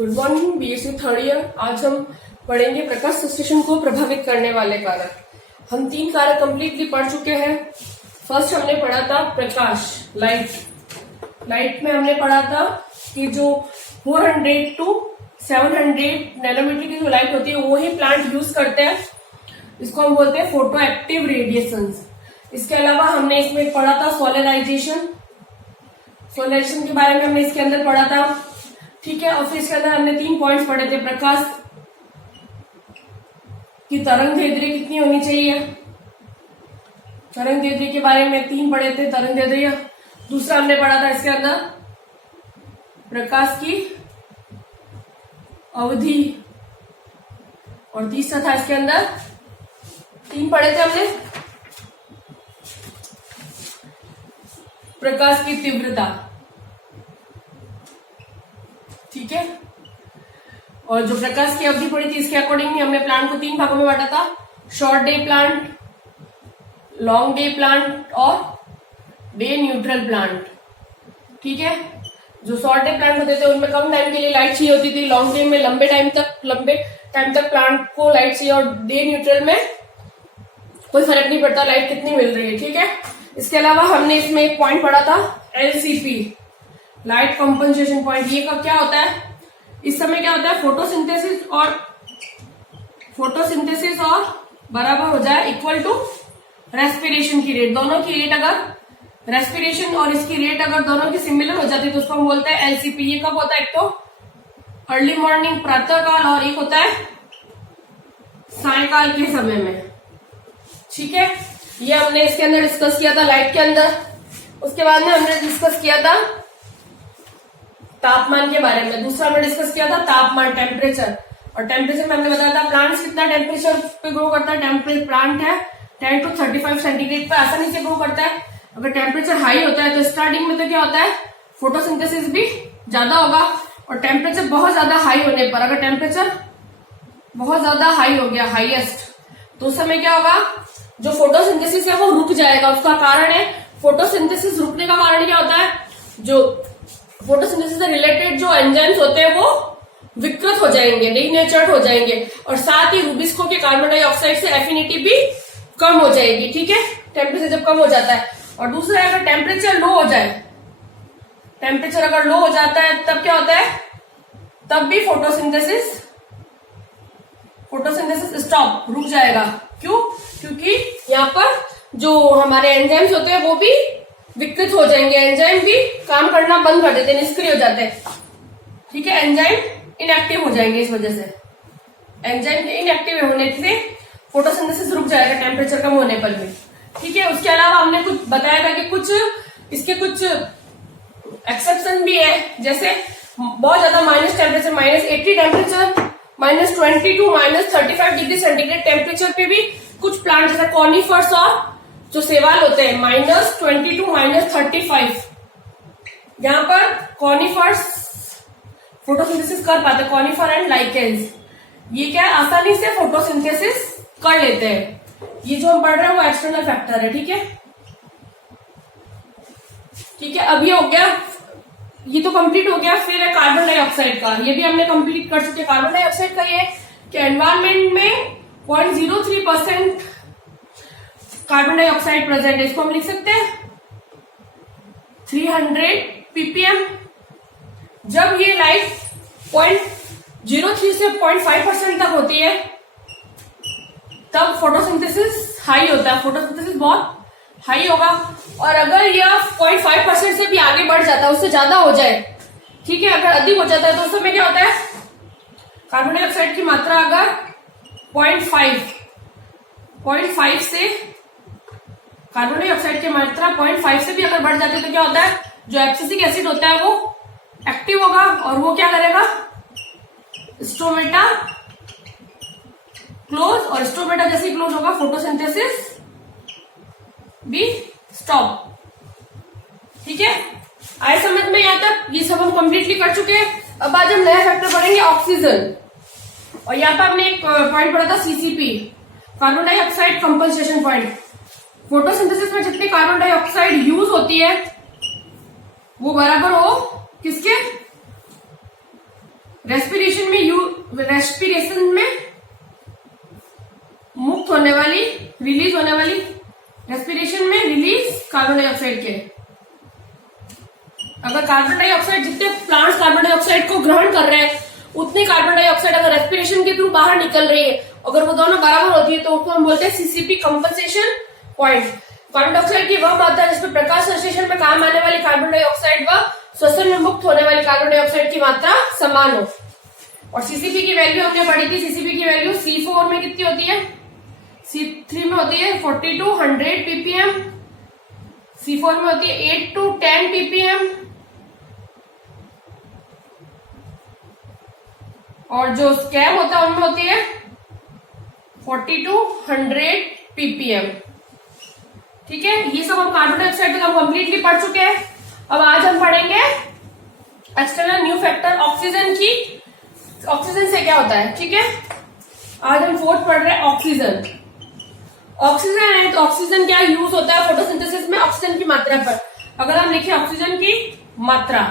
Good morning BSc third year. आज हम पढ़ेंगे प्रकाश संश्लेषण को प्रभावित करने वाले कारक। हम 3 कारक कंप्लीटली पढ़ चुके हैं। फर्स्ट हमने पढ़ा था प्रकाश, लाइट में हमने पढ़ा था कि जो 400 to 700 नैनोमीटर की जो लाइट होती है वो ही प्लांट यूज करते हैं। इसको हम बोलते हैं फोटो एक्टिव रेडिएशन। इसके अलावा हमने इसमें पढ़ा था सोलराइजेशन के बारे में हमने इसके अंदर पढ़ा था, ठीक है। और फिर इसके अंदर हमने 3 पॉइंट्स पढ़े थे। प्रकाश की तरंग दैर्ध्य कितनी होनी चाहिए, तरंग दैर्ध्य के बारे में 3 पढ़े थे, तरंग दैर्ध्य। दूसरा हमने पढ़ा था इसके अंदर प्रकाश की अवधि, और तीसरा था इसके अंदर 3 पढ़े थे हमने प्रकाश की तीव्रता, ठीक है। और जो प्रकाश की अवधि पड़ी थी इसके अकॉर्डिंग हमने प्लांट को 3 भागों में बांटा था, short day plant, long day plant और डे न्यूट्रल प्लांट, ठीक है। जो शॉर्ट डे प्लांट होते थे उनमें कम टाइम के लिए लाइट चाहिए होती थी, लॉन्ग डे में लंबे टाइम तक प्लांट को लाइट चाहिए, और डे न्यूट्रल में कोई फर्क नहीं पड़ता लाइट कितनी मिल रही है, ठीक है। इसके अलावा हमने इसमें एक पॉइंट पढ़ा था एलसीपी, लाइट कंपनसेशन पॉइंट। ये क्या होता है, इस समय क्या होता है, फोटोसिंथेसिस और बराबर हो जाए इक्वल टू रेस्पिरेशन की रेट। दोनों की रेट अगर रेस्पिरेशन और इसकी रेट अगर दोनों की सिमिलर हो जाती है तो उसको हम बोलते हैं एलसीपी। ये कब होता है, एक तो अर्ली मॉर्निंग प्रातः काल और एक होता है सायकाल के समय में, ठीक है। ये हमने इसके अंदर डिस्कस किया था लाइट के अंदर। उसके बाद में हमने डिस्कस किया था तापमान के बारे में। दूसरा हमने डिस्कस किया था तापमान, टेम्परेचर। और टेम्परेचर में हमने बताया था प्लांट कितना टेम्परेचर पे ग्रो करता है। प्लांट है 10 to 35 सेंटीग्रेड पे आसानी से ग्रो करता है। अगर टेम्परेचर हाई होता है तो स्टार्टिंग में तो क्या होता है, फोटोसिंथेसिस भी ज्यादा होगा। और टेम्परेचर बहुत ज्यादा हाई होने पर, अगर टेम्परेचर बहुत ज्यादा हाई हो गया, हाईएस्ट, तो उस समय क्या होगा, जो फोटोसिंथेसिस है वो रुक जाएगा। उसका कारण है, फोटोसिंथेसिस रुकने का कारण क्या होता है, जो फोटोसिंथेसिस से रिलेटेड जो एंजाइम्स होते हैं वो विकृत हो जाएंगे, डीनेचर्ड हो जाएंगे, और साथ ही रूबिस्को के कार्बन डाइऑक्साइड से एफिनिटी भी कम हो जाएगी, ठीक है, टेम्परेचर जब कम हो जाता है। और दूसरा, अगर टेम्परेचर लो हो जाए, टेम्परेचर अगर लो हो जाता है तब क्या होता है, तब भी फोटोसिंथेसिस स्टॉप, रुक जाएगा। क्यों? क्योंकि यहाँ पर जो हमारे एंजाइम्स होते हैं वो भी विकृत हो जाएंगे, एंजाइम भी काम करना बंद कर देते हैं, निष्क्रिय हो जाते हैं, ठीक है। एंजाइम इनएक्टिव हो जाएंगे, इस वजह से एंजाइम के इनएक्टिव होने से फोटोसिंथेसिस रुक जाएगा टेम्परेचर कम होने पर भी, ठीक है। उसके अलावा हमने कुछ बताया था कि इसके कुछ एक्सेप्शन भी है, जैसे बहुत ज्यादा minus temperature, -80 temperature, -20 to -35 degree centigrade temperature पे भी कुछ प्लांट जैसे कॉनिफर्स और जो शैवाल होते हैं -20 to -35, यहाँ पर कॉनिफर्स फोटोसिंथेसिस कर पाते, कॉनिफर एंड लाइकेंस, ये क्या आसानी से फोटोसिंथेसिस कर लेते हैं। ये जो हम पढ़ रहे हैं वो एक्सटर्नल फैक्टर है, ठीक है, ठीक है। अब ये हो गया, ये तो कंप्लीट हो गया। फिर है कार्बन डाइऑक्साइड का, ये भी हमने कंप्लीट कर चुके। कार्बन डाइऑक्साइड का ये कि एनवायरमेंट में 0.03% कार्बन डाइऑक्साइड प्रेजेंट है। इसको हम लिख सकते हैं 300 ppm। जब ये लाइट 0.03 से 0.5% तक होती है तब फोटोसिंथेसिस हाई होता है, फोटोसिंथेसिस बहुत हाई होगा। और अगर यह 0.5% से भी आगे बढ़ जाता है, उससे ज्यादा हो जाए, ठीक है, अगर अधिक हो जाता है तो उस समय क्या होता है, कार्बन डाइऑक्साइड की मात्रा अगर 0.5 से, कार्बन डाइऑक्साइड की मात्रा 0.5 से भी अगर बढ़ जाती है तो क्या होता है, जो एब्सिसिक एसिड होता है वो एक्टिव होगा और वो क्या करेगा, स्टोमेटा क्लोज, और स्टोमेटा जैसे क्लोज होगा फोटोसिंथेसिस भी स्टॉप, ठीक है। आए समझ में यहाँ तक? ये सब हम कंप्लीटली कर चुके हैं। अब आज हम नया फैक्टर पढ़ेंगे ऑक्सीजन, और यहाँ पर हमने एक पॉइंट पढ़ा था CCP, carbon dioxide compensation point. Photosynthesis में जितनी कार्बन डाइऑक्साइड यूज होती है वो बराबर हो किसके, रेस्पिरेशन में मुक्त होने वाली, रिलीज होने वाली, रेस्पिरेशन में रिलीज कार्बन डाइऑक्साइड के। अगर कार्बन डाइऑक्साइड, जितने प्लांट्स कार्बन डाइऑक्साइड को ग्रहण कर रहे हैं उतनी कार्बन डाइऑक्साइड अगर रेस्पिरेशन के थ्रू बाहर निकल रही है, अगर वो दोनों बराबर होती है तो उसको हम बोलते हैं CCP compensation point. Carbon dioxide की वह मात्रा जिसमें प्रकाश संश्लेषण में काम आने वाली कार्बन डाइऑक्साइड व श्वसन में मुक्त होने वाली कार्बन डाइऑक्साइड की मात्रा समान हो। और सीसीपी की वैल्यू हमने पढ़ी थी, सीसीपी की वैल्यू C4 में कितनी होती है, C3 में होती है 40 to 100 ppm, C4 में होती है 8 to 10 ppm, और जो स्कैम होता है उनमें होती है 40 to 100 ppm। ठीक है, ये सब हम कार्बन डाइऑक्साइड तक हम कंप्लीटली पढ़ चुके हैं। अब आज हम पढ़ेंगे एक्सटर्नल न्यू फैक्टर ऑक्सीजन की, ऑक्सीजन से क्या होता है। ठीक है, आज हम फोर्थ पढ़ रहे हैं ऑक्सीजन। ऑक्सीजन है तो ऑक्सीजन क्या यूज होता है फोटोसिंथेसिस में, ऑक्सीजन की मात्रा पर। अगर हम लिखे ऑक्सीजन की मात्रा,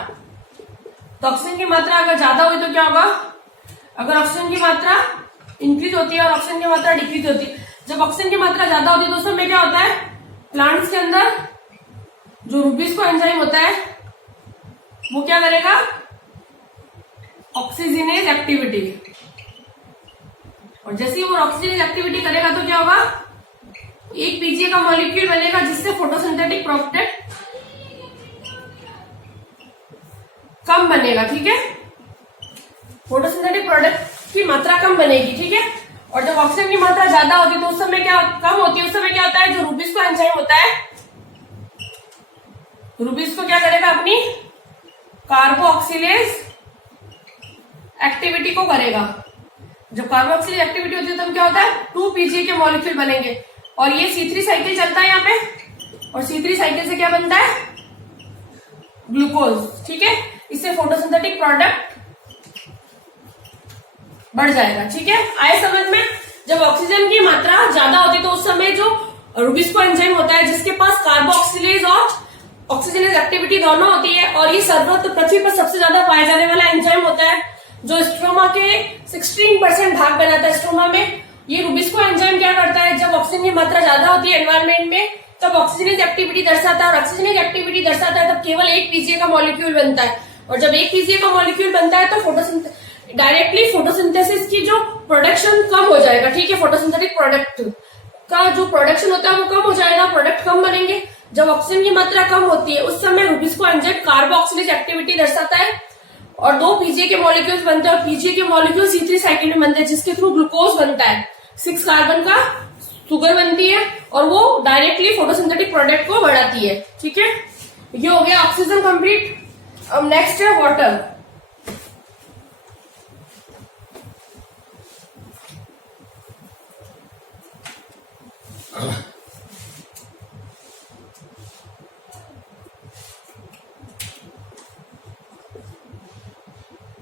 तो ऑक्सीजन की मात्रा अगर ज्यादा हुई तो क्या होगा, अगर ऑक्सीजन की मात्रा इंक्रीज होती है और ऑक्सीजन की मात्रा डिक्रीज होती है, जब ऑक्सीजन की मात्रा ज्यादा होती है तो उस समय क्या होता है, प्लांट्स के अंदर जो रूबिस्को एंजाइम होता है वो क्या करेगा, ऑक्सीजनेज एक्टिविटी, और जैसे ही वो ऑक्सीजनेज एक्टिविटी करेगा तो क्या होगा, एक पीजीए का मॉलिक्यूल बनेगा जिससे फोटोसिंथेटिक प्रोडक्ट कम बनेगा। ठीक है, फोटोसिंथेटिक प्रोडक्ट की मात्रा कम बनेगी। ठीक है, और जब ऑक्सीजन की मात्रा ज्यादा होती है तो उस समय क्या कम होती है, उस समय क्या होता है, जो रूबिस्को एंजाइम होता है, रूबिस्को क्या करेगा, अपनी कार्बोक्सिलेज एक्टिविटी को करेगा। जब कार्बोक्सिलेज एक्टिविटी होती है तो क्या होता है, 2 पीजीए के मॉलिक्यूल बनेंगे, और ये C3 साइकिल चलता है यहाँ पे, और C3 साइकिल से क्या बनता है, ग्लूकोज। ठीक है, इससे फोटोसिंथेटिक प्रोडक्ट बढ़ जाएगा। ठीक है, आए समझ में। जब ऑक्सीजन की मात्रा ज्यादा होती है तो उस समय जो रूबिस्को एंजाइम होता है जिसके पास कार्बोक्सिलेज और ऑक्सीजनेज एक्टिविटी दोनों होती है, और ये सर्वत्र पृथ्वी पर सबसे ज्यादा पाया जाने वाला एंजाइम होता है जो स्ट्रोमा के 16% भाग बनाता है। स्ट्रोमा में ये रूबिस्को एंजाइम क्या करता है, जब ऑक्सीजन की मात्रा ज्यादा होती है एनवायरमेंट में तब ऑक्सीजनेज एक्टिविटी दर्शाता है, और ऑक्सीजनेज एक्टिविटी दर्शाता है तब केवल एक पीजीए का मॉलिक्यूल बनता है, और जब एक पीजीए का मॉलिक्यूल बनता है तो डायरेक्टली फोटोसिंथेसिस की जो प्रोडक्शन कम हो जाएगा। ठीक है, फोटोसिंथेटिक प्रोडक्ट का जो प्रोडक्शन होता है वो कम हो जाएगा, प्रोडक्ट कम बनेंगे। जब ऑक्सीजन की मात्रा कम होती है उस समय रूबिस्को एंजाइम कार्बोक्सिलेज एक्टिविटी दर्शाता है और 2 पीजीए के मॉलिक्यूल्स बनते हैं, और पीजीए के मॉलिक्यूल C3 साइकिल में बनते हैं जिसके थ्रू ग्लूकोज बनता है, 6 कार्बन का शुगर बनती है, और वो डायरेक्टली फोटोसिंथेटिक प्रोडक्ट को बढ़ाती है। ठीक है, ये हो गया ऑक्सीजन कंप्लीट। अब नेक्स्ट है वाटर।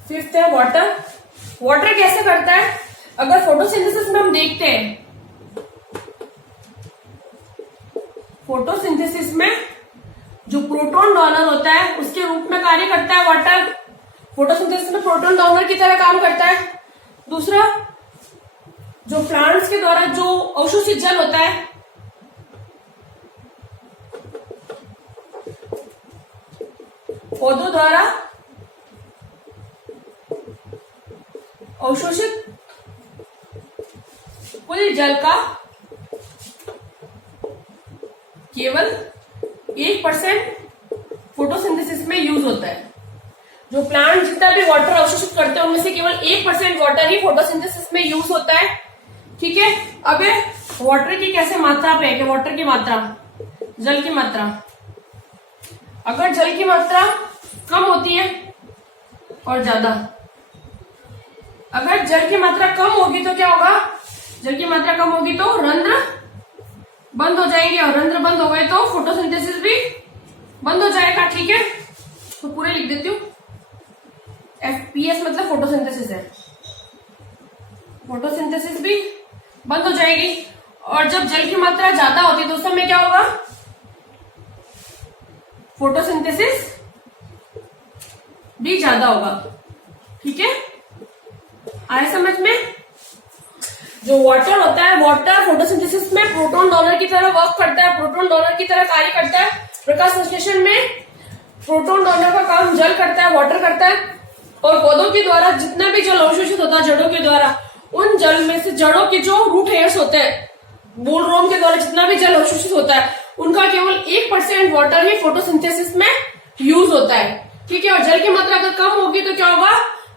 फिफ्थ है वाटर। वाटर कैसे करता है, अगर फोटोसिंथेसिस में हम देखते हैं, फोटोसिंथेसिस में जो प्रोटॉन डोनर होता है उसके रूप में कार्य करता है वाटर। फोटोसिंथेसिस में प्रोटॉन डोनर की तरह काम करता है। दूसरा, जो प्लांट्स के द्वारा जो अवशोषित जल होता है, पौधों द्वारा अवशोषित कुल जल का केवल 1% फोटोसिंथेसिस में यूज होता है। जो प्लांट जितना भी वाटर अवशोषित करते हैं उनमें से केवल 1% वाटर ही फोटोसिंथेसिस में यूज होता है। ठीक है, अब वाटर की कैसे मात्रा पे है कि वाटर की मात्रा, जल की मात्रा, अगर जल की मात्रा कम होती है और ज्यादा, अगर जल की मात्रा कम होगी तो क्या होगा, जल की मात्रा कम होगी तो रंध्र बंद हो जाएंगे, और रंध्र बंद हो गए तो फोटोसिंथेसिस भी बंद हो जाएगा। ठीक है, तो पूरे लिख देती हूँ, FPS मतलब फोटोसिंथेसिस है, फोटोसिंथेसिस भी बंद हो जाएगी। और जब जल की मात्रा ज्यादा होती है तो उस समय क्या होगा, फोटोसिंथेसिस भी ज्यादा होगा। ठीक है, आए समझ में? जो वाटर होता है, वाटर फोटोसिंथेसिस में प्रोटॉन डोनर की तरह वर्क करता है, प्रोटॉन डोनर की तरह कार्य करता है। प्रकाश संश्लेषण में प्रोटॉन डोनर का काम जल करता है, वाटर करता है। और पौधों के द्वारा जितना भी जल अवशोषित होता है जड़ों के द्वारा, उन जल में से जड़ों के जो रूट हेयर्स होते हैं, मूल रोम के द्वारा जितना भी जल अवशोषित होता है, उनका केवल 1% वाटर ही फोटोसिंथेसिस में यूज होता है। ठीक है, और जल की मात्रा अगर कम होगी तो क्या होगा,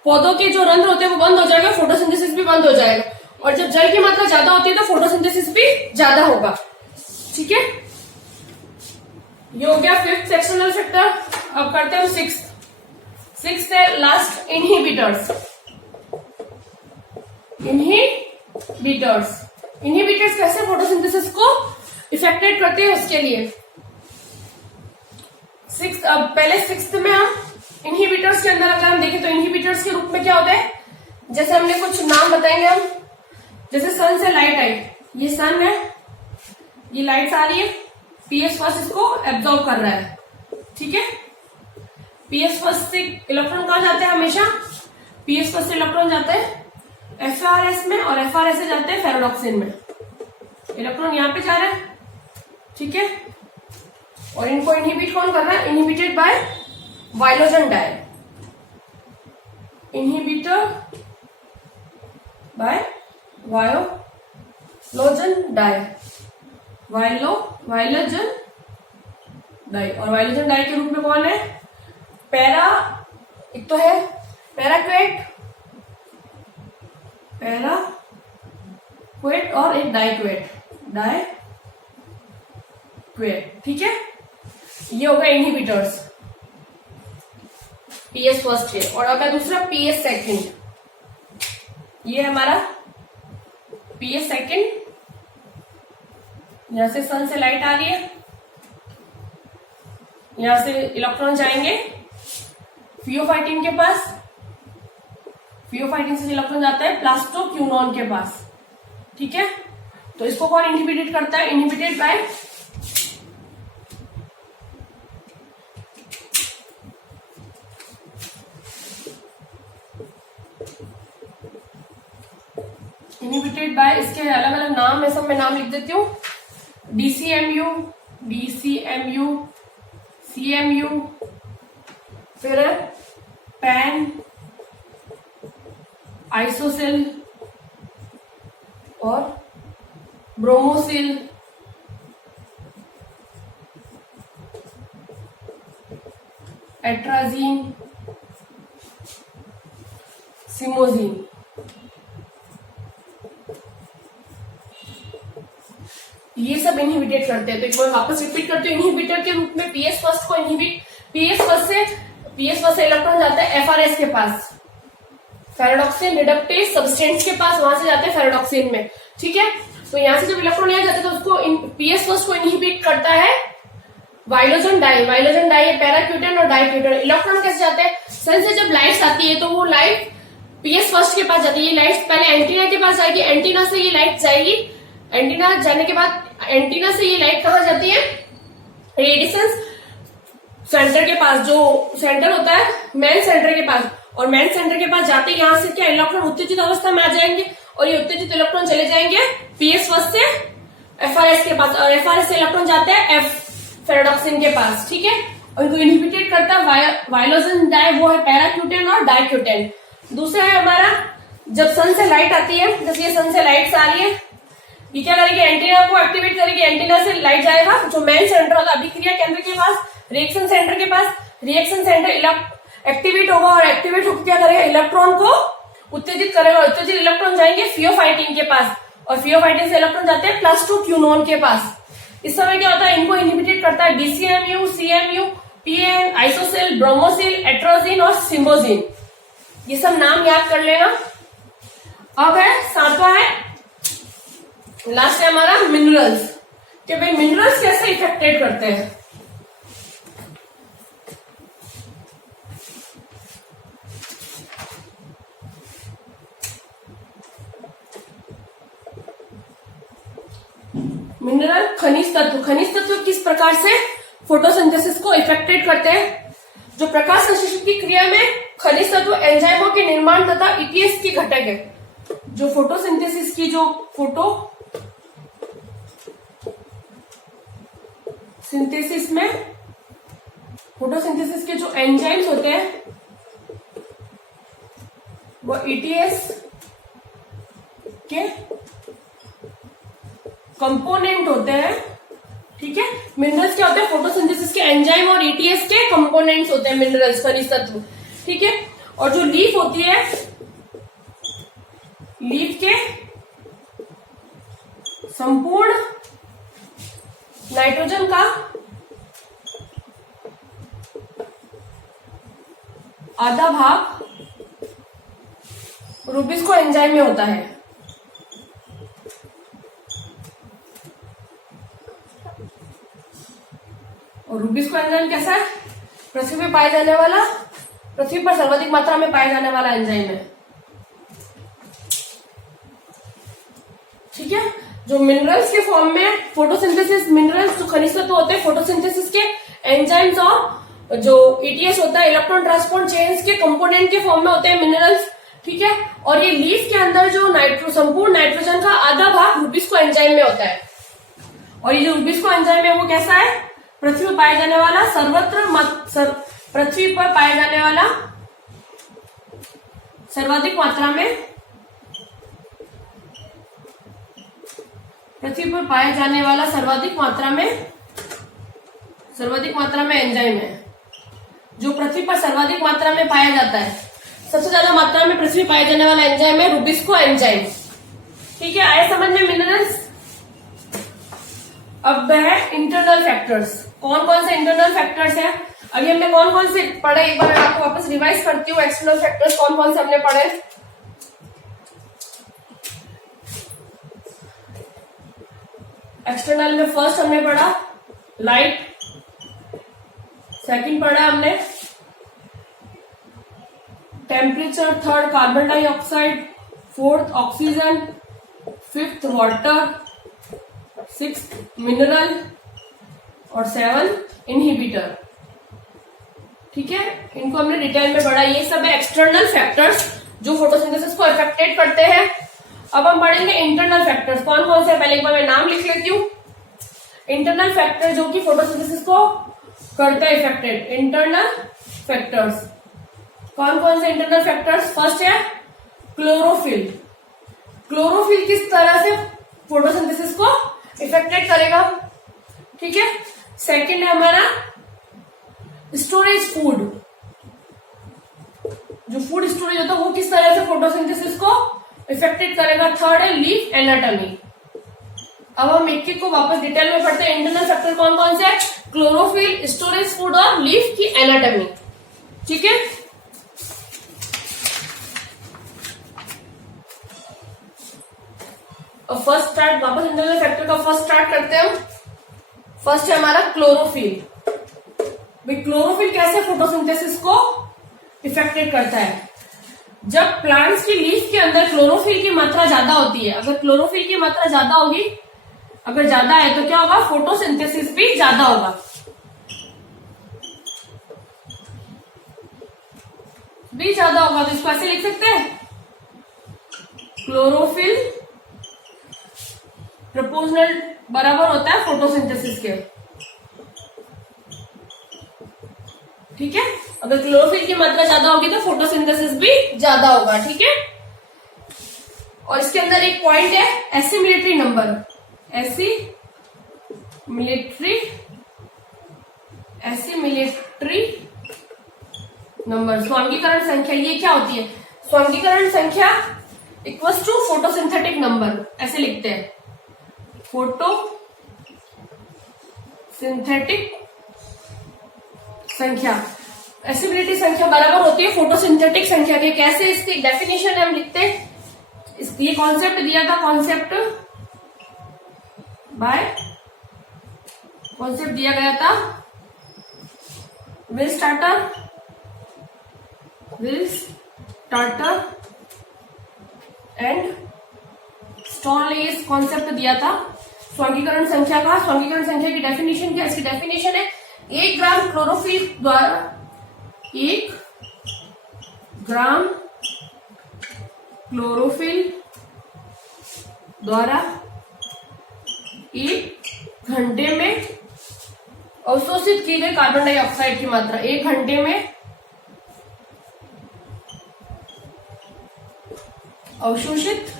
पौधों के जो रंध्र होते हैं वो बंद हो जाएगा, फोटोसिंथेसिस भी बंद हो जाएगा। और जब जल की मात्रा ज्यादा होती है तो फोटोसिंथेसिस भी ज्यादा होगा। ठीक है, ये हो गया 5th एक्सटर्नल फैक्टर। अब करते हैं 6th है लास्ट, इनहिबिटर्स। इनहिबिटर्स कैसे फोटोसिंथेसिस को इफेक्टेड करते हैं उसके लिए। पहले 6th में हम इनहिबिटर्स के अंदर अगर हम देखें तो इनहिबिटर्स के रूप में क्या होता है, जैसे हमने कुछ नाम बताएंगे हम। जैसे सन से लाइट आई, ये सन है, ये लाइट आ रही है, पीएस फर्स्ट इसको एब्जॉर्ब कर रहा है। ठीक है, पीएस फर्स्ट से इलेक्ट्रॉन कहां जाते हैं हमेशा, पीएस फर्स्ट से इलेक्ट्रॉन जाते हैं एफआरएस में, और एफआरएस से जाते हैं फेरोडॉक्सिन में। इलेक्ट्रॉन यहां पे जा रहा है। ठीक है, और इनको इनहिबिट कौन कर रहा है, inhibited by viologen dye, inhibitor by viologen dye, viologen dye. और वाइलोजन डाई के रूप में कौन है, एक तो है पैराक्वेट और एक डाइक्वेट। ठीक है, ये होगा इनहिबिटर्स पीएस फर्स्ट है। और अब है दूसरा पीएस सेकंड, ये हमारा पीएस सेकंड। यहां से सन से लाइट आ रही है, यहां से इलेक्ट्रॉन जाएंगे फियोफाइटिन के पास, फियोफाइटिन से इलेक्ट्रॉन जाता है प्लास्टोक्यूनॉन के पास। ठीक है, तो इसको कौन इनहिबिटेड करता है, इनहिबिटेड बाय इसके अलग अलग नाम है, सब मैं नाम लिख देती हूँ। डीसीएमयू, सीएमयू, फिर पैन, आइसोसिल और ब्रोमोसिल, एट्राजीन, सिमोजीन। ये सब इनहिबिटेट करते हैं। तो एक बार वापस रिपीट करते हैं, इनहिबिटर के रूप में पीएस फर्स्ट को पीएस फर्स्ट से इलेक्ट्रॉन जाता है एफआरएस के पास, फेरोडॉक्सिन रिडक्टेज सब्सटेंस के पास, वहां से जाते हैं फेरोडॉक्सिन में। ठीक है, तो यहां से जब इलेक्ट्रॉन यहाँ जाते हैं तो उसको पीएस फर्स्ट को इनहिबिट करता है वाइलोजन डाई पैराक्यूटेन और डाइक्यूटेन। इलेक्ट्रॉन कैसे जाते हैं, सन से जब लाइट आती है तो वो लाइट पीएस फर्स्ट के पास जाती है। ये लाइट पहले एंटीना के पास जाएगी, एंटीना से ये लाइट जाएगी, एंटीना जाने के बाद एंटीना से ये लाइट कहां जाती है, रेडिएशन सेंटर के पास, जो सेंटर होता है मेन सेंटर के पास। और मेन सेंटर के पास जाते यहाँ से क्या इलेक्ट्रॉन उत्तेजित अवस्था में आ जाएंगे, और ये उत्तेजित इलेक्ट्रॉन चले जाएंगे पीएस फर्स्ट से एफआरएस के पास, और एफआरएस से इलेक्ट्रॉन जाते हैं फेरोडॉक्सिन के पास। ठीक है, और इनको इनहिबिटेट करता है वाइलोजन डाई, वो है पैराक्यूटेन और डाइक्यूटेन। दूसरा है हमारा, जब सन से लाइट आती है, जैसे ये सन से लाइट आ रही है, ये क्या करेगी, एंटीना को एक्टिवेट करेगी, एंटीना से लाइट जाएगा जो मेन सेंटर होगा अभिक्रिया केंद्र के पास, रिएक्शन सेंटर के पास, रिएक्शन सेंटर एक्टिवेट होगा, और एक्टिवेट होकर क्या करेगा, इलेक्ट्रॉन को उत्तेजित करेगा। उत्तेजित इलेक्ट्रॉन जाएंगे फियोफाइटिन के पास, और फियोफाइटिन से इलेक्ट्रॉन जाते हैं प्लास्टोक्यूनॉन के पास। इस समय क्या होता है, इनको इनहिबिटेट करता है डीसीएमयू, सीएमयू, पीएन, आइसोसिल, ब्रोमोसिल, एट्रोजिन और सिम्बोजिन। ये सब नाम याद कर लेना। अब है 7वां है, लास्ट है हमारा मिनरल्स, कि भाई मिनरल्स कैसे इफेक्टेड करते हैं। मिनरल खनिज तत्व किस प्रकार से फोटोसिंथेसिस को इफेक्टेड करते हैं, जो प्रकाश संश्लेषण की क्रिया में खनिज तत्व एंजाइमों के निर्माण तथा ईटीएस की घटक है। जो फोटोसिंथेसिस की जो फोटोसिंथेसिस के जो एंजाइम्स होते हैं वो ईटीएस के कंपोनेंट होते हैं। ठीक है, मिनरल्स क्या होते हैं? फोटोसिंथेसिस के एंजाइम और ईटीएस के कंपोनेंट्स होते हैं मिनरल्स, खनिज तत्व। ठीक है, और जो लीफ होती है, लीफ के संपूर्ण नाइट्रोजन का आधा भाग रूबिस्को एंजाइम में होता है। और रूबिस्को एंजाइम कैसा है? पृथ्वी पर पाए जाने वाला, पृथ्वी पर सर्वाधिक मात्रा में पाए जाने वाला एंजाइम है। ठीक है, जो मिनरल्स के फॉर्म में फोटोसिंथेसिस, मिनरल्स जो खनिज तत्व होते हैं फोटोसिंथेसिस के एंजाइम्स और जो ईटीएस होता है इलेक्ट्रॉन ट्रांसपोर्ट चेन्स के कंपोनेंट के फॉर्म में होते हैं मिनरल्स। ठीक है, और ये लीफ के अंदर जो संपूर्ण नाइट्रोजन का आधा भाग रूबिस्को एंजाइम में होता है। और ये जो रूबिस्को एंजाइम है वो कैसा है? पृथ्वी पर पाए जाने वाला पृथ्वी पर पाए जाने वाला सर्वाधिक मात्रा में, पृथ्वी पर पाए जाने वाला सर्वाधिक मात्रा में एंजाइम है। जो पृथ्वी पर सर्वाधिक मात्रा में पाया जाता है, सबसे ज्यादा मात्रा में पृथ्वी पाए जाने वाला एंजाइम है रूबिस्को एंजाइम। ठीक है, आए समझ में मिनरल्स। अब है इंटरनल फैक्टर्स। कौन कौन से इंटरनल फैक्टर्स है? अभी हमने कौन कौन से पढ़े, एक बार आपको वापस रिवाइज करती हूँ। एक्सटर्नल फैक्टर्स कौन कौन से हमने पढ़े? एक्सटर्नल में फर्स्ट हमने पढ़ा लाइट, सेकंड पढ़ा हमने temperature, third carbon dioxide, fourth oxygen, fifth water, sixth mineral और सेवंथ इनहिबिटर। ठीक है, इनको हमने डिटेल में पढ़ा। ये सब है एक्सटर्नल फैक्टर्स जो फोटोसिंथेसिस को अफेक्टेड करते हैं। अब हम पढ़ेंगे इंटरनल फैक्टर्स। कौन कौन से? पहले एक बार मैं नाम लिख लेती हूँ। इंटरनल फैक्टर जो कि फोटोसिंथेसिस को करते हैं इफेक्टेड। इंटरनल फैक्टर्स कौन कौन से इंटरनल फैक्टर्स? फर्स्ट है क्लोरोफिल। क्लोरोफिल किस तरह से फोटोसिंथेसिस को इफेक्टेड करेगा? ठीक है, सेकंड है हमारा स्टोरेज फूड। जो फूड स्टोरेज होता है वो किस तरह से फोटोसिंथेसिस को इफेक्टेड करेगा? थर्ड है लीफ एनाटॉमी। अब हम एक एक को वापस डिटेल में पढ़ते हैं। इंटरनल फैक्टर कौन कौन से? क्लोरोफिल, स्टोरेज फूड और लीफ की एनाटॉमी। ठीक है, और फर्स्ट स्टार्ट वापस इंटरनल फैक्टर का फर्स्ट स्टार्ट करते हैं हम। फर्स्ट है हमारा क्लोरोफिल। भाई क्लोरोफिल कैसे फोटोसिंथेसिस को इफेक्टेड करता है? जब प्लांट्स की लीफ के अंदर क्लोरोफिल की मात्रा ज्यादा होती है, अगर क्लोरोफिल की मात्रा ज्यादा होगी, अगर ज्यादा है तो क्या होगा? फोटोसिंथेसिस भी ज्यादा होगा। तो इसको ऐसे लिख सकते हैं, क्लोरोफिल प्रोपोर्शनल बराबर होता है फोटोसिंथेसिस के। ठीक है, अगर क्लोरोफिल की मात्रा ज्यादा होगी तो फोटोसिंथेसिस भी ज्यादा होगा। ठीक है, और इसके अंदर एक पॉइंट है एसिमिलेटरी नंबर। एसिमिलेटरी नंबर, स्वांगीकरण संख्या। ये क्या होती है? स्वांगीकरण संख्या इक्वल्स टू फोटोसिंथेटिक नंबर, ऐसे लिखते हैं। फोटोसिंथेटिक संख्या, एसिमिलेटरी संख्या बराबर होती है फोटोसिंथेटिक संख्या के। कैसे? इसकी डेफिनेशन हम लिखते हैं। ये कॉन्सेप्ट दिया था, कॉन्सेप्ट दिया गया था विल स्टार्टर एंड स्टॉल ने इस कॉन्सेप्ट दिया था स्वांगीकरण संख्या का। स्वांगीकरण संख्या की डेफिनेशन क्या? इसकी डेफिनेशन है 1 ग्राम क्लोरोफिल द्वारा 1 ग्राम क्लोरोफिल द्वारा 1 घंटे में अवशोषित की गई कार्बन डाइऑक्साइड की मात्रा, 1 घंटे में अवशोषित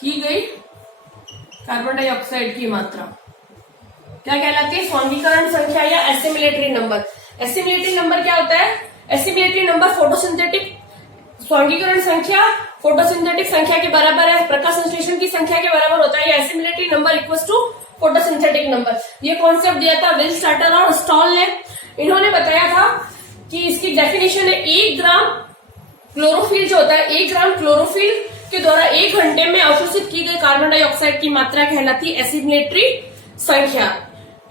की गई कार्बन डाइऑक्साइड की मात्रा क्या कहलाती है? स्वांगीकरण संख्या या एसिमिलेटरी नंबर। एसिमिलेटरी नंबर क्या होता है? एसिमिलेटरी नंबर फोटोसिंथेटिक स्वांगीकरण संख्या फोटोसिंथेटिक संख्या के बराबर है, प्रकाश संश्लेषण की संख्या के बराबर होता है। Assimilatory number equals to photosynthetic number. ये कॉन्सेप्ट दिया था विल स्टार्टर और स्टॉल ने। इन्होंने बताया था कि इसकी डेफिनेशन है 1 ग्राम क्लोरोफिल जो होता है, 1 ग्राम क्लोरोफिल के द्वारा 1 घंटे में अवशोषित की गई कार्बन डाइऑक्साइड की मात्रा कहलाती है एसिमिलेटरी संख्या।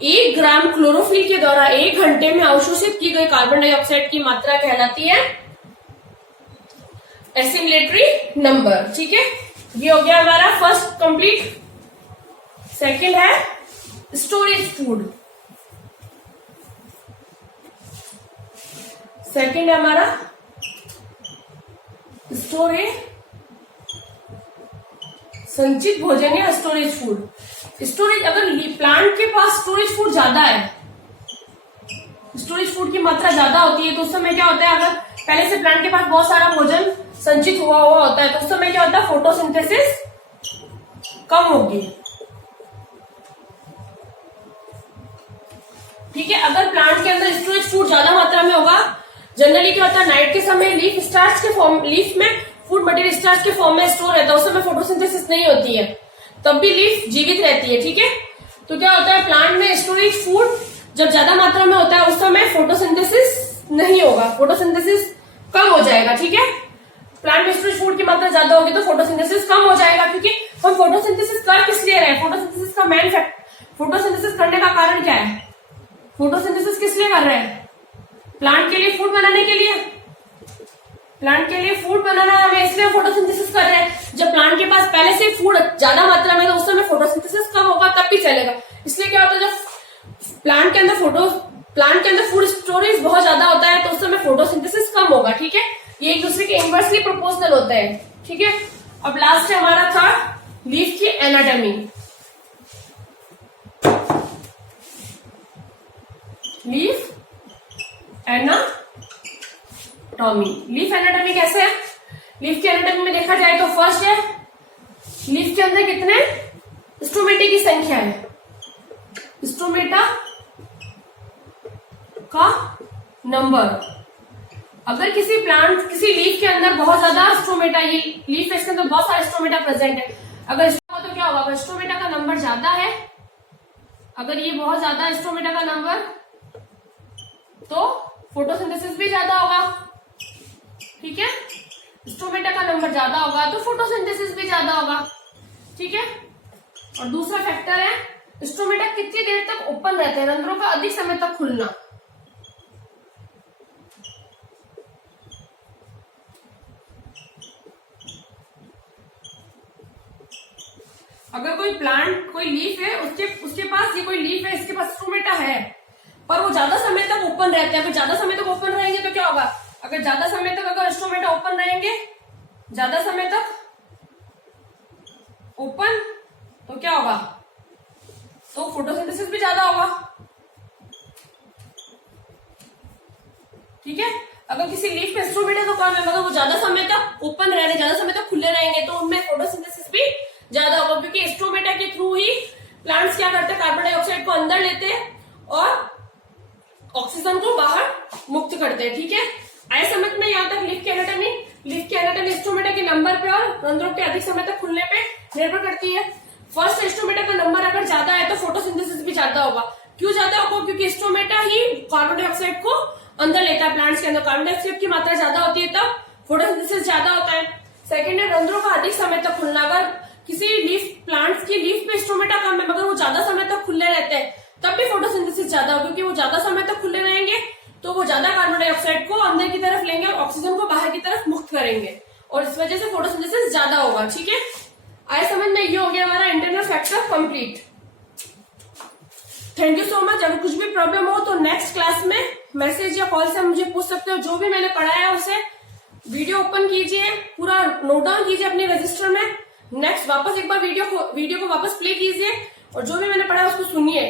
1 ग्राम क्लोरोफिल के द्वारा 1 घंटे में अवशोषित की गई कार्बन डाइऑक्साइड की मात्रा कहलाती है एसिमिलेटरी नंबर। ठीक है, ये हो गया हमारा फर्स्ट कंप्लीट। सेकंड है स्टोरेज फूड। सेकंड है हमारा स्टोरेज संचित भोजन या स्टोरेज फूड। स्टोरेज, अगर प्लांट के पास स्टोरेज फूड ज्यादा है, स्टोरेज फूड की मात्रा ज्यादा होती है, तो उस समय क्या होता है, अगर पहले से प्लांट के पास बहुत सारा भोजन संचित हुआ होता है, तो उस समय क्या होता है, फोटोसिंथेसिस कम होगी। ठीक है, अगर प्लांट के अंदर स्टोरेज फूड ज्यादा मात्रा में होगा, जनरली क्या होता है, नाइट के समय लीफ स्टार्च के फॉर्म, लीफ में फूड मटेरियल स्टार्च के फॉर्म में स्टोर रहता है, उस समय फोटोसिंथेसिस नहीं होती है, तब भी लीफ जीवित रहती है। ठीक है, तो क्या होता है, प्लांट में स्टोरेज फूड जब ज्यादा मात्रा में होता है, उस समय फोटोसिंथेसिस नहीं होगा, फोटोसिंथेसिस कम हो जाएगा। ठीक है, प्लांट में स्टोरेज फूड की मात्रा ज्यादा होगी तो फोटोसिंथेसिस कम हो जाएगा, क्योंकि हम फोटोसिंथेसिस कर किस लिए रहे हैं, फोटोसिंथेसिस का मेन फैक्ट, फोटोसिंथेसिस करने का कारण क्या है, फोटोसिंथेसिस किस लिए कर रहे हैं, प्लांट के लिए फूड बनाने के लिए, प्लांट के लिए फूड बनाना हमें, इसलिए फोटोसिंथेसिस कर रहे हैं। जब प्लांट के पास पहले से फूड ज्यादा मात्रा में, तो उस समय फोटोसिंथेसिस कम होगा, तब भी चलेगा। इसलिए क्या होता है, जब प्लांट के अंदर फूड स्टोरेज बहुत ज्यादा होता है, तो उस समय फोटोसिंथेसिस कम होगा। ठीक है, ये एक दूसरे के इनवर्सली प्रोपोर्शनल होते हैं। ठीक है, अब लास्ट है हमारा था लीफ की anatomy. Leaf anatomy, leaf anatomy कैसे है? लीफ की एनाटॉमी में देखा जाए तो फर्स्ट है, लीफ के अंदर कितने स्टोमेटा की संख्या है, स्टोमेटा का नंबर। अगर किसी लीफ के अंदर बहुत ज्यादा स्टोमेटा, ये लीफ है, इसके अंदर बहुत सारे स्टोमेटा प्रेजेंट है, अगर तो क्या होगा, अगर स्टोमेटा का नंबर ज्यादा है, अगर ये बहुत ज्यादा स्टोमेटा का नंबर, तो फोटोसिंथेसिस भी ज्यादा होगा। ठीक है, स्टोमेटा का नंबर ज्यादा होगा तो फोटोसिंथेसिस भी ज्यादा होगा। ठीक है, और दूसरा फैक्टर है स्टोमेटा कितनी देर तक ओपन रहते हैं, रंध्रों का अधिक समय तक खुलना। अगर कोई प्लांट, कोई लीफ है, उसके पास, ये कोई लीफ है, इसके पास स्टोमेटा है, पर वो ज्यादा समय तक ओपन रहते हैं। अगर ज्यादा समय तक ओपन रहेंगे तो क्या होगा, अगर ज्यादा समय तक अगर स्टोमेटा ओपन रहेंगे, ज्यादा समय तक ओपन, तो क्या होगा, तो फोटोसिंथेसिस भी ज्यादा होगा। ठीक है, अगर किसी लीफ में स्टोमेटा तो कम है, मगर वो ज्यादा समय तक ओपन रह रहे, ज्यादा समय तक खुले रहेंगे, तो उनमें फोटोसिंथेसिस भी ज्यादा होगा, क्योंकि स्टोमेटा के थ्रू ही प्लांट्स क्या करते हैं, कार्बन डाइऑक्साइड को अंदर लेते हैं और ऑक्सीजन को बाहर मुक्त करते हैं। ठीक है, आए समझ में यहाँ तक लीफ की एनाटॉमी। लीफ की एनाटॉमी स्टोमेटा के नंबर पे और रंध्रों के अधिक समय तक खुलने पे निर्भर करती है। फर्स्ट, स्टोमेटा का नंबर अगर ज्यादा है तो फोटोसिंथेसिस भी ज्यादा होगा। क्यों ज्यादा होगा, क्योंकि स्टोमेटा ही कार्बन डाइऑक्साइड को अंदर लेता है, प्लांट्स के अंदर कार्बन डाइऑक्साइड की मात्रा ज्यादा होती है, तब फोटोसिंथेसिस ज्यादा होता है। सेकेंड है रंध्रों का अधिक समय तक खुलना। अगर किसी लीफ, प्लांट्स की लीफ पे स्टोमेटा कम है, मगर वो ज्यादा समय तक खुले रहते हैं, तब भी फोटोसिंथेसिस ज्यादा होगा, क्योंकि वो ज्यादा समय तक खुले रहेंगे तो वो ज्यादा कार्बन डाइऑक्साइड को अंदर की तरफ लेंगे और ऑक्सीजन को बाहर की तरफ मुक्त करेंगे, और इस वजह से फोटोसिंथेसिस ज्यादा होगा। ठीक है, आए समझ में, ये हो गया हमारा internal factor complete. Thank you so much. अगर कुछ भी प्रॉब्लम हो तो नेक्स्ट क्लास में मैसेज या कॉल से मुझे पूछ सकते हो। जो भी मैंने पढ़ाया है उसे वीडियो ओपन कीजिए, पूरा नोट डाउन कीजिए अपने रजिस्टर में। नेक्स्ट वापस एक बार वीडियो को वापस प्ले कीजिए और जो भी मैंने पढ़ा उसको सुनिए।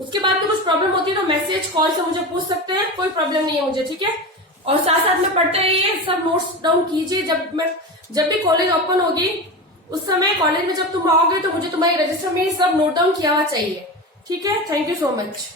उसके बाद में कुछ प्रॉब्लम होती है तो मैसेज कॉल से मुझे पूछ सकते हैं, कोई प्रॉब्लम नहीं है मुझे, ठीक है। और साथ साथ में पढ़ते रहिए, सब नोट्स डाउन कीजिए। जब भी कॉलेज ओपन होगी उस समय कॉलेज में जब तुम आओगे तो मुझे तुम्हारे रजिस्टर में ये सब नोट डाउन किया हुआ चाहिए, ठीक है। Thank you so much.